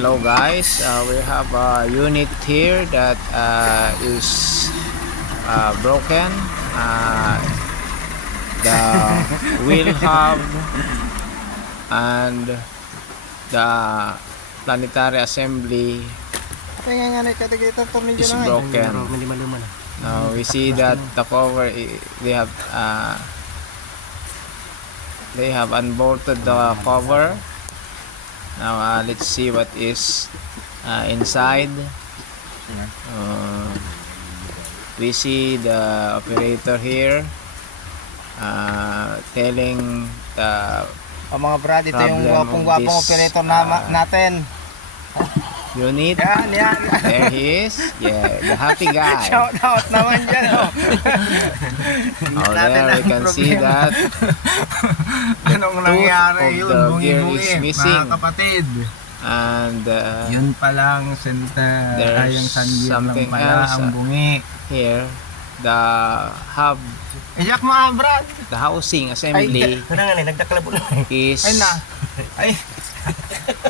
Hello guys, we have a unit here that is broken. The wheel hub and the planetary assembly is broken. Now we see that the cover, they have unbolted the cover. Now let's see what is inside. We see the operator here telling the mga brad, ito yung problem gwapong of this, operator natin. unit. Yan. There he is. Yeah, the happy guy. Shout out naman dyan. There we can see that Anong nangyari of yun? the gear is Bungi-bungi, missing. mga kapatid. And Yun palang center, there's yung sandir lang something pala else, ang bungi. here, the hub, Iyak mga brad. the housing assembly Nagdakalabo na. is Ay na. Ay.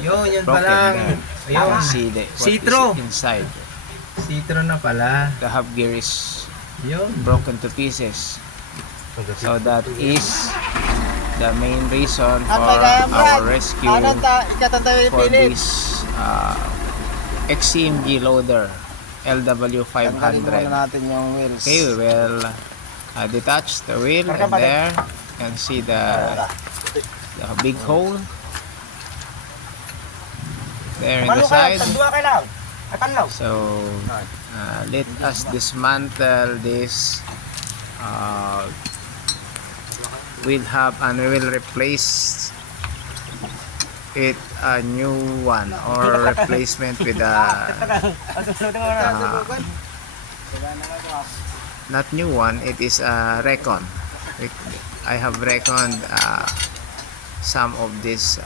Yun broken palang. there. You Ayun. can see what Citro. is inside. Citro na pala. The hub gear is Yun. broken to pieces. So that is the main reason for our rescue for this XCMG loader LW500. natin yung wheels. Okay, we will detach the wheel, and there you can see the big hole there in the side. So let us dismantle this wheel hub, and we will replace it a new one, or replacement with a not new one, it is a recon. I have reckoned some of this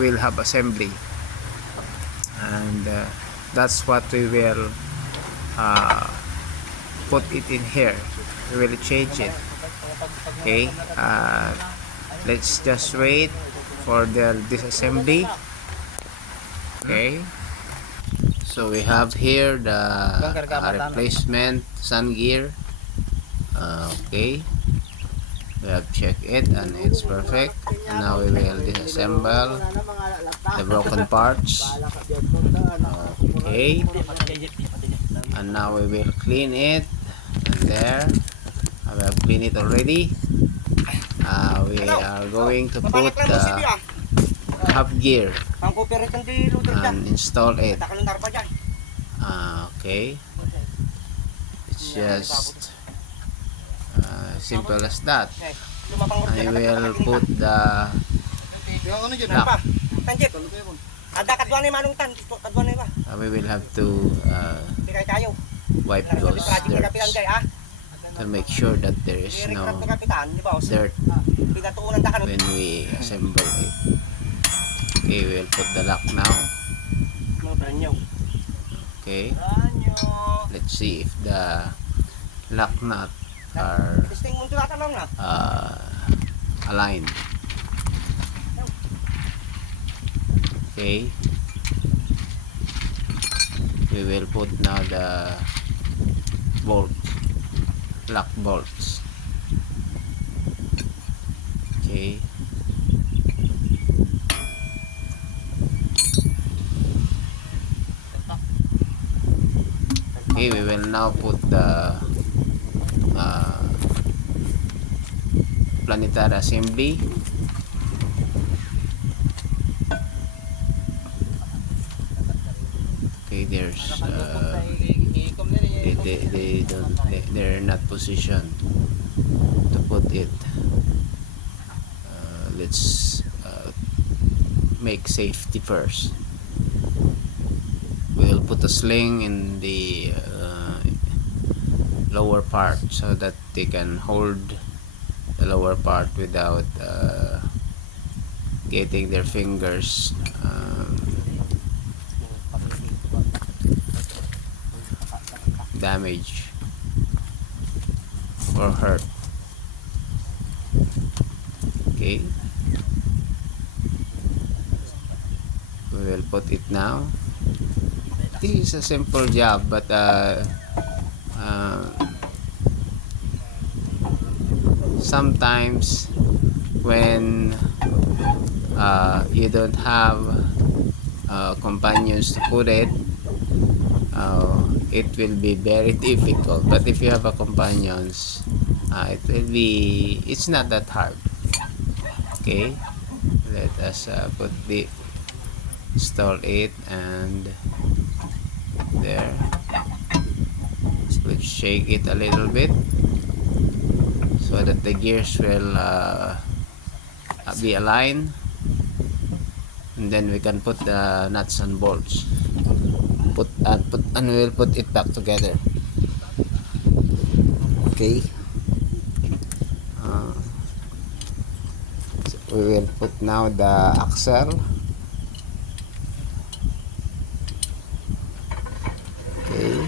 wheel hub assembly, and that's what we will put it in here. We will change it. Okay, let's just wait for the disassembly. Okay, so we have here the replacement sun gear. Okay, we have checked it and it's perfect. And now we will disassemble the broken parts. Okay, and now we will clean it, and there we have cleaned it already. We are going to put the hub gear and install it. Okay, it's just simple as that. I will put the lock. We will have to wipe those dirts to make sure that there is no dirt when we assemble it. Okay, we will put the lock now. Okay, let's see if the lock nut are aligned. Okay, we will put now the lock bolts. Okay, we will now put the planetary assembly. Okay, there's they're not positioned to put it. Let's make safety first. We'll put a sling in the lower part so that they can hold the lower part without getting their fingers damaged or hurt. Okay, We will put it now. This is a simple job, but sometimes when you don't have companions to put it, it will be very difficult. But if you have a companions, it's not that hard. Okay, let us install it, and there. So let's shake it a little bit so that the gears will be aligned, and then we can put the nuts and bolts, and we'll put it back together. Okay, so we will put now the axle. Okay,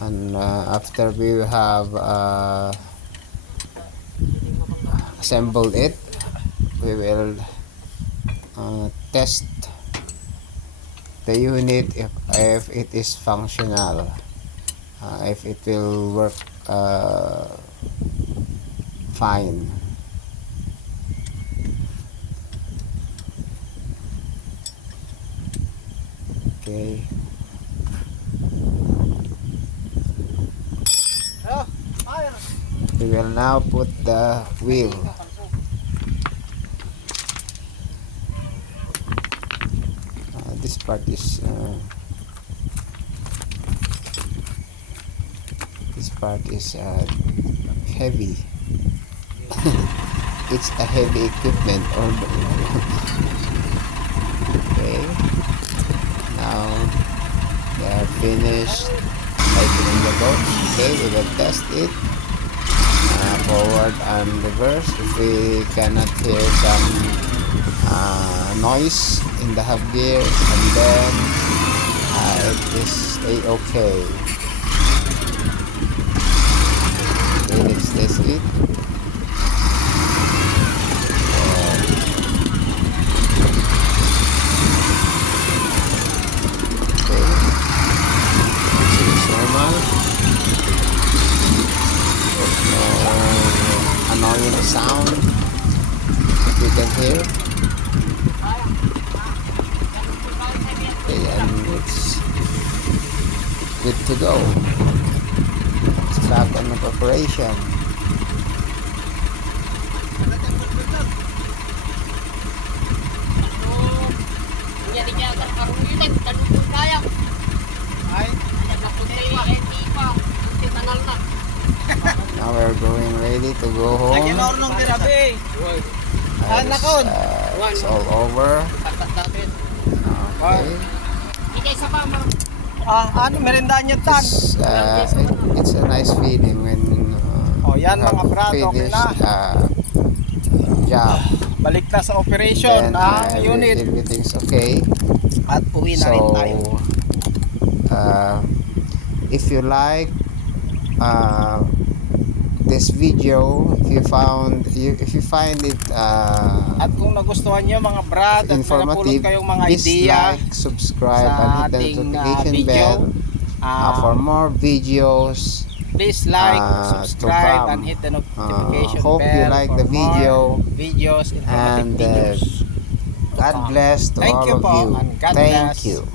and after we have assembled it, we will test the unit if it is functional, if it will work fine. Okay, we will now put the wheel. This part is heavy. It's a heavy equipment. Okay, now they are finished tightening the bolt. Okay, we will test it forward and reverse. If we cannot hear some noise in the hub gear, and then it is okay. Okay, let's test it. Okay, it's normal. There's no annoying sound you can hear. Okay, and it's good to go. It's back on operation. Now we're going ready to go home. It's all over. Okay. It's a nice feeling when yan you have mga brad, okay finished na. job. Balik na sa operation Then ang unit everything's okay. at uwi na rin tayo. If you like this video, if you find it At kung nagustuhan nyo mga brad at may napulot informative, kayong mga please idea like, subscribe, sa and hit the ating notification video, bell for more videos. please like, to subscribe, come. and hit the notification Hope bell you like for the video, more videos, informative and videos. God bless to Thank all you of po, you. and God Thank bless. you.